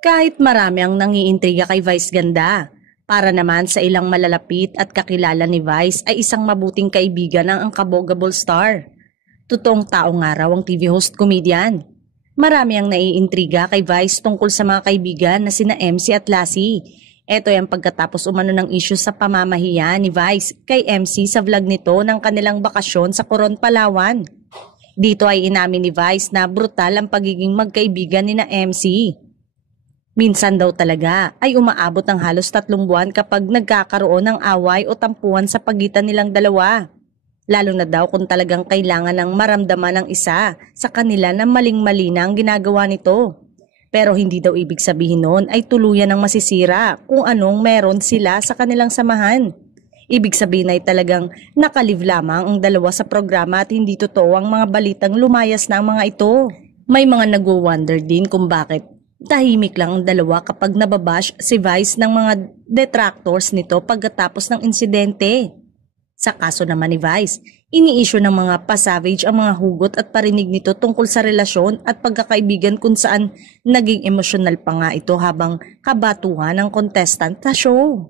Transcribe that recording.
Kahit marami ang nangiintriga kay Vice Ganda, para naman sa ilang malalapit at kakilala ni Vice ay isang mabuting kaibigan ng Unkabogable Star. Totoong tao nga raw ang TV host comedian. Marami ang naiintriga kay Vice tungkol sa mga kaibigan na sina MC at Lassie. Ito ay ang pagkatapos umano ng issue sa pamamahiya ni Vice kay MC sa vlog nito ng kanilang bakasyon sa Coron, Palawan. Dito ay inamin ni Vice na brutal ang pagiging magkaibigan ni na MC. Minsan daw talaga ay umaabot ng halos 3 buwan kapag nagkakaroon ng away o tampuhan sa pagitan nilang dalawa. Lalo na daw kung talagang kailangan ng maramdaman ng isa sa kanila na maling-mali na ang ginagawa nito. Pero hindi daw ibig sabihin noon ay tuluyan ng masisira kung anong meron sila sa kanilang samahan. Ibig sabihin ay talagang nakalive lamang ang dalawa sa programa at hindi totoo ang mga balitang lumayas na ang mga ito. May mga nagwo-wonder din kung bakit tahimik lang ang dalawa kapag nababash si Vice ng mga detractors nito pagkatapos ng insidente. Sa kaso naman ni Vice, ini-issue ng mga pasavage ang mga hugot at parinig nito tungkol sa relasyon at pagkakaibigan kung saan naging emosyonal pa nga ito habang kabatuhan ng contestant sa show.